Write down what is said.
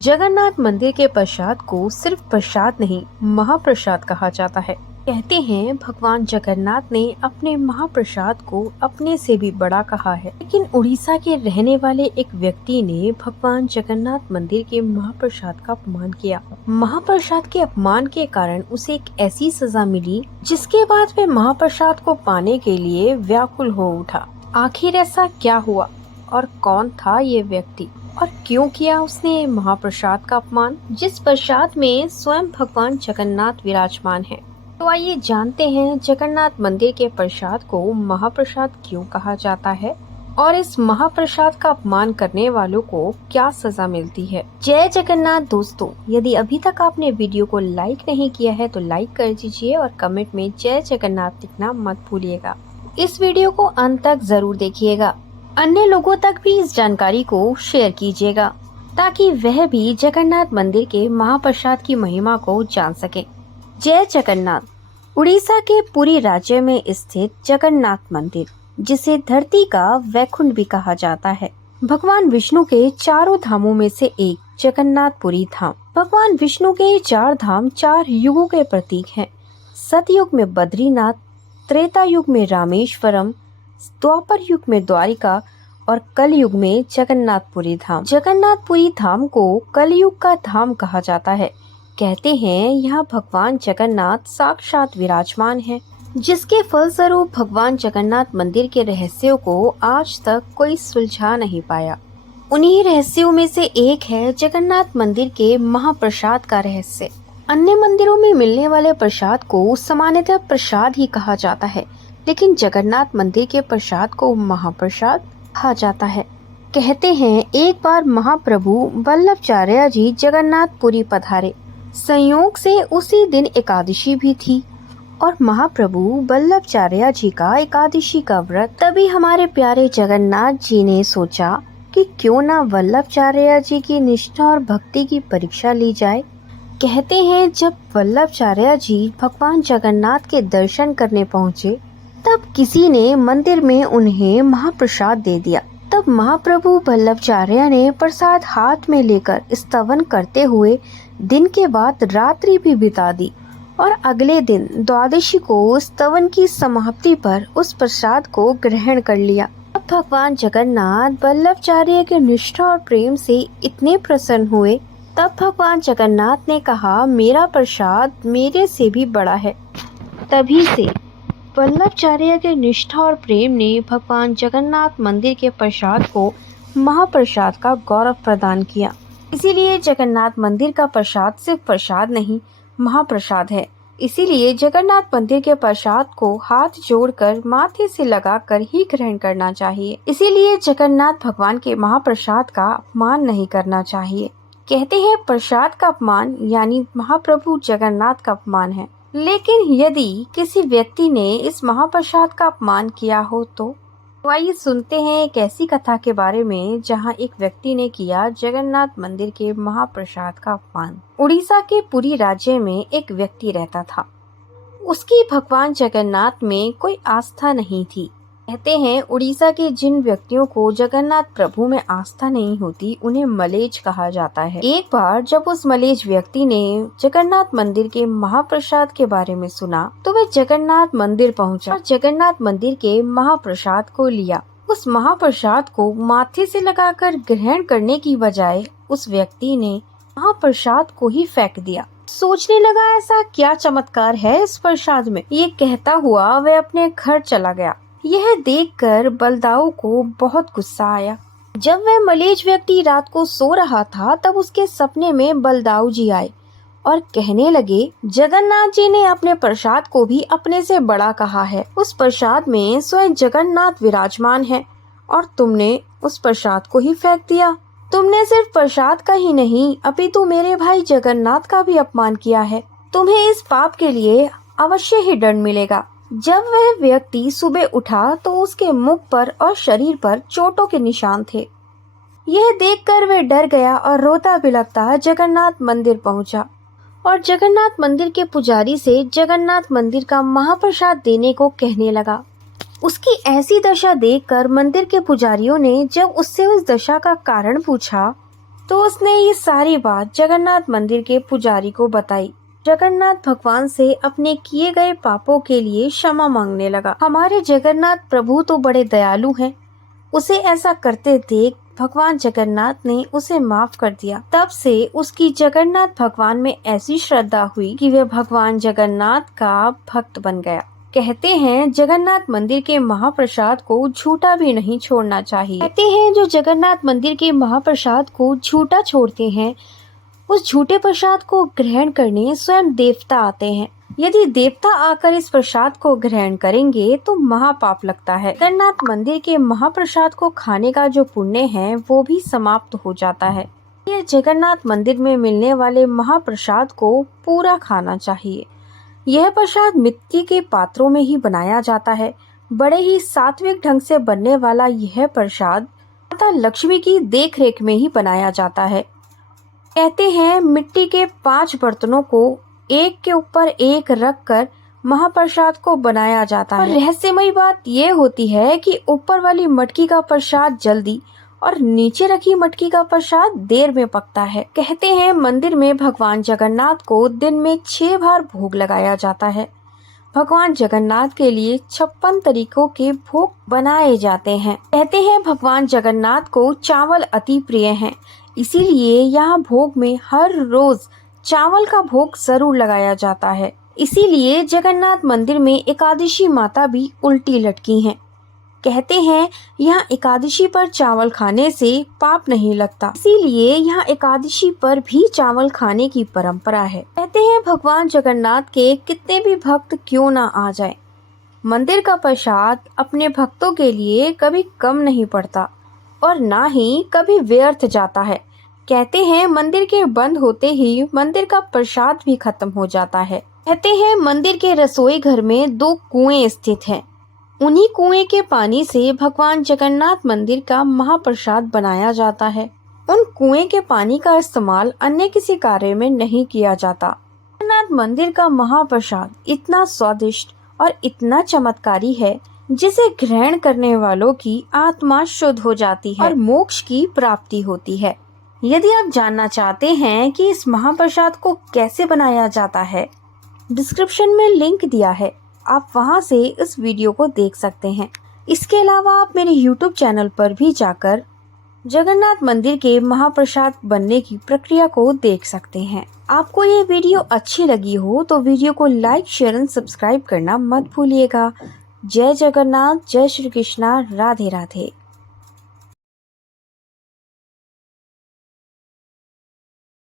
जगन्नाथ मंदिर के प्रसाद को सिर्फ प्रसाद नहीं, महाप्रसाद कहा जाता है। कहते हैं भगवान जगन्नाथ ने अपने महाप्रसाद को अपने से भी बड़ा कहा है। लेकिन उड़ीसा के रहने वाले एक व्यक्ति ने भगवान जगन्नाथ मंदिर के महाप्रसाद का अपमान किया। महाप्रसाद के अपमान के कारण उसे एक ऐसी सजा मिली जिसके बाद वह महाप्रसाद को पाने के लिए व्याकुल हो उठा। आखिर ऐसा क्या हुआ और कौन था ये व्यक्ति और क्यों किया उसने महाप्रसाद का अपमान, जिस प्रसाद में स्वयं भगवान जगन्नाथ विराजमान हैं। तो आइए जानते हैं जगन्नाथ मंदिर के प्रसाद को महाप्रसाद क्यों कहा जाता है और इस महाप्रसाद का अपमान करने वालों को क्या सजा मिलती है। जय जगन्नाथ दोस्तों, यदि अभी तक आपने वीडियो को लाइक नहीं किया है तो लाइक कर दीजिए और कमेंट में जय जगन्नाथ लिखना मत भूलिएगा। इस वीडियो को अंत तक जरूर देखिएगा, अन्य लोगों तक भी इस जानकारी को शेयर कीजिएगा ताकि वह भी जगन्नाथ मंदिर के महाप्रसाद की महिमा को जान सके। जय जगन्नाथ। उड़ीसा के पुरी राज्य में स्थित जगन्नाथ मंदिर, जिसे धरती का वैकुंठ भी कहा जाता है, भगवान विष्णु के चारों धामों में से एक जगन्नाथपुरी धाम। भगवान विष्णु के 4 धाम 4 युगों के प्रतीक हैं। सतयुग में बद्रीनाथ, त्रेता युग में रामेश्वरम, द्वापर युग में द्वारिका और कलयुग में जगन्नाथपुरी धाम। जगन्नाथपुरी धाम को कलयुग का धाम कहा जाता है। कहते हैं यहाँ भगवान जगन्नाथ साक्षात विराजमान हैं, जिसके फलस्वरूप भगवान जगन्नाथ मंदिर के रहस्यों को आज तक कोई सुलझा नहीं पाया। उन्हीं रहस्यों में से एक है जगन्नाथ मंदिर के महाप्रसाद का रहस्य। अन्य मंदिरों में मिलने वाले प्रसाद को सामान्यतः प्रसाद ही कहा जाता है, लेकिन जगन्नाथ मंदिर के प्रसाद को महाप्रसाद कहा जाता है। कहते हैं एक बार महाप्रभु वल्लभाचार्य जी जगन्नाथपुरी पधारे। संयोग से उसी दिन एकादशी भी थी और महाप्रभु वल्लभाचार्य जी का एकादशी का व्रत। तभी हमारे प्यारे जगन्नाथ जी ने सोचा कि क्यों ना वल्लभाचार्य जी की निष्ठा और भक्ति की परीक्षा ली जाए। कहते हैं जब वल्लभाचार्य जी भगवान जगन्नाथ के दर्शन करने पहुँचे तब किसी ने मंदिर में उन्हें महाप्रसाद दे दिया। तब महाप्रभु वल्लभाचार्य ने प्रसाद हाथ में लेकर स्तवन करते हुए दिन के बाद रात्रि भी बिता दी और अगले दिन द्वादशी को स्तवन की समाप्ति पर उस प्रसाद को ग्रहण कर लिया। अब भगवान जगन्नाथ वल्लभाचार्य के निष्ठा और प्रेम से इतने प्रसन्न हुए। तब भगवान जगन्नाथ ने कहा, मेरा प्रसाद मेरे से भी बड़ा है। तभी से वल्लभाचार्य के निष्ठा और प्रेम ने भगवान जगन्नाथ मंदिर के प्रसाद को महाप्रसाद का गौरव प्रदान किया। इसीलिए जगन्नाथ मंदिर का प्रसाद सिर्फ प्रसाद नहीं, महाप्रसाद है। इसीलिए जगन्नाथ मंदिर के प्रसाद को हाथ जोड़कर माथे से लगाकर ही ग्रहण करना चाहिए। इसीलिए जगन्नाथ भगवान के महाप्रसाद का अपमान नहीं करना चाहिए। कहते हैं प्रसाद का अपमान यानी महाप्रभु जगन्नाथ का अपमान है। लेकिन यदि किसी व्यक्ति ने इस महाप्रसाद का अपमान किया हो तो आइए सुनते हैं एक ऐसी कथा के बारे में जहां एक व्यक्ति ने किया जगन्नाथ मंदिर के महाप्रसाद का अपमान। उड़ीसा के पुरी राज्य में एक व्यक्ति रहता था। उसकी भगवान जगन्नाथ में कोई आस्था नहीं थी। कहते हैं उड़ीसा के जिन व्यक्तियों को जगन्नाथ प्रभु में आस्था नहीं होती उन्हें मलेच्छ कहा जाता है। एक बार जब उस मलेच्छ व्यक्ति ने जगन्नाथ मंदिर के महाप्रसाद के बारे में सुना तो वह जगन्नाथ मंदिर पहुंचा और जगन्नाथ मंदिर के महाप्रसाद को लिया। उस महाप्रसाद को माथे से लगाकर ग्रहण करने की बजाय उस व्यक्ति ने महाप्रसाद को ही फेंक दिया। सोचने लगा ऐसा क्या चमत्कार है इस प्रसाद में। ये कहता हुआ वह अपने घर चला गया। यह देखकर बलदाऊ को बहुत गुस्सा आया। जब वह मलेच्छ व्यक्ति रात को सो रहा था तब उसके सपने में बलदाऊ जी आए और कहने लगे, जगन्नाथ जी ने अपने प्रसाद को भी अपने से बड़ा कहा है। उस प्रसाद में स्वयं जगन्नाथ विराजमान है और तुमने उस प्रसाद को ही फेंक दिया। तुमने सिर्फ प्रसाद का ही नहीं अपितु मेरे भाई जगन्नाथ का भी अपमान किया है। तुम्हें इस पाप के लिए अवश्य ही दंड मिलेगा। जब वह व्यक्ति सुबह उठा तो उसके मुख पर और शरीर पर चोटों के निशान थे। यह देखकर वह डर गया और रोता बिलखता जगन्नाथ मंदिर पहुंचा और जगन्नाथ मंदिर के पुजारी से जगन्नाथ मंदिर का महाप्रसाद देने को कहने लगा। उसकी ऐसी दशा देखकर मंदिर के पुजारियों ने जब उससे उस दशा का कारण पूछा तो उसने ये सारी बात जगन्नाथ मंदिर के पुजारी को बताई। जगन्नाथ भगवान से अपने किए गए पापों के लिए क्षमा मांगने लगा। हमारे जगन्नाथ प्रभु तो बड़े दयालु हैं। उसे ऐसा करते देख भगवान जगन्नाथ ने उसे माफ कर दिया। तब से उसकी जगन्नाथ भगवान में ऐसी श्रद्धा हुई कि वह भगवान जगन्नाथ का भक्त बन गया। कहते हैं जगन्नाथ मंदिर के महाप्रसाद को झूठा भी नहीं छोड़ना चाहिए। कहते हैं जो जगन्नाथ मंदिर के महाप्रसाद को झूठा छोड़ते हैं, उस झूठे प्रसाद को ग्रहण करने स्वयं देवता आते हैं। यदि देवता आकर इस प्रसाद को ग्रहण करेंगे तो महापाप लगता है। जगन्नाथ मंदिर के महाप्रसाद को खाने का जो पुण्य है वो भी समाप्त हो जाता है। ये जगन्नाथ मंदिर में मिलने वाले महाप्रसाद को पूरा खाना चाहिए। यह प्रसाद मिट्टी के पात्रों में ही बनाया जाता है। बड़े ही सात्विक ढंग से बनने वाला यह प्रसाद माता लक्ष्मी की देखरेख में ही बनाया जाता है। कहते हैं मिट्टी के 5 बर्तनों को एक के ऊपर एक रखकर महाप्रसाद को बनाया जाता है। रहस्यमयी बात यह होती है कि ऊपर वाली मटकी का प्रसाद जल्दी और नीचे रखी मटकी का प्रसाद देर में पकता है। कहते हैं मंदिर में भगवान जगन्नाथ को दिन में 6 बार भोग लगाया जाता है। भगवान जगन्नाथ के लिए 56 तरीकों के भोग बनाए जाते हैं। कहते हैं भगवान जगन्नाथ को चावल अति प्रिय हैं, इसीलिए यहाँ भोग में हर रोज चावल का भोग जरूर लगाया जाता है। इसीलिए जगन्नाथ मंदिर में एकादशी माता भी उल्टी लटकी हैं। कहते हैं यहाँ एकादशी पर चावल खाने से पाप नहीं लगता, इसीलिए यहाँ एकादशी पर भी चावल खाने की परंपरा है। कहते हैं भगवान जगन्नाथ के कितने भी भक्त क्यों ना आ जाए, मंदिर का प्रसाद अपने भक्तों के लिए कभी कम नहीं पड़ता और ना ही कभी व्यर्थ जाता है। कहते हैं मंदिर के बंद होते ही मंदिर का प्रसाद भी खत्म हो जाता है। कहते हैं मंदिर के रसोई घर में 2 कुएं स्थित हैं। उन्हीं कुएं के पानी से भगवान जगन्नाथ मंदिर का महाप्रसाद बनाया जाता है। उन कुएं के पानी का इस्तेमाल अन्य किसी कार्य में नहीं किया जाता। जगन्नाथ मंदिर का महाप्रसाद इतना स्वादिष्ट और इतना चमत्कारी है जिसे ग्रहण करने वालों की आत्मा शुद्ध हो जाती है और मोक्ष की प्राप्ति होती है। यदि आप जानना चाहते हैं कि इस महाप्रसाद को कैसे बनाया जाता है, डिस्क्रिप्शन में लिंक दिया है, आप वहां से इस वीडियो को देख सकते हैं। इसके अलावा आप मेरे YouTube चैनल पर भी जाकर जगन्नाथ मंदिर के महाप्रसाद बनने की प्रक्रिया को देख सकते हैं। आपको ये वीडियो अच्छी लगी हो तो वीडियो को लाइक, शेयर एंड सब्सक्राइब करना मत भूलिएगा। जय जगन्नाथ, जय श्री कृष्णा, राधे राधे।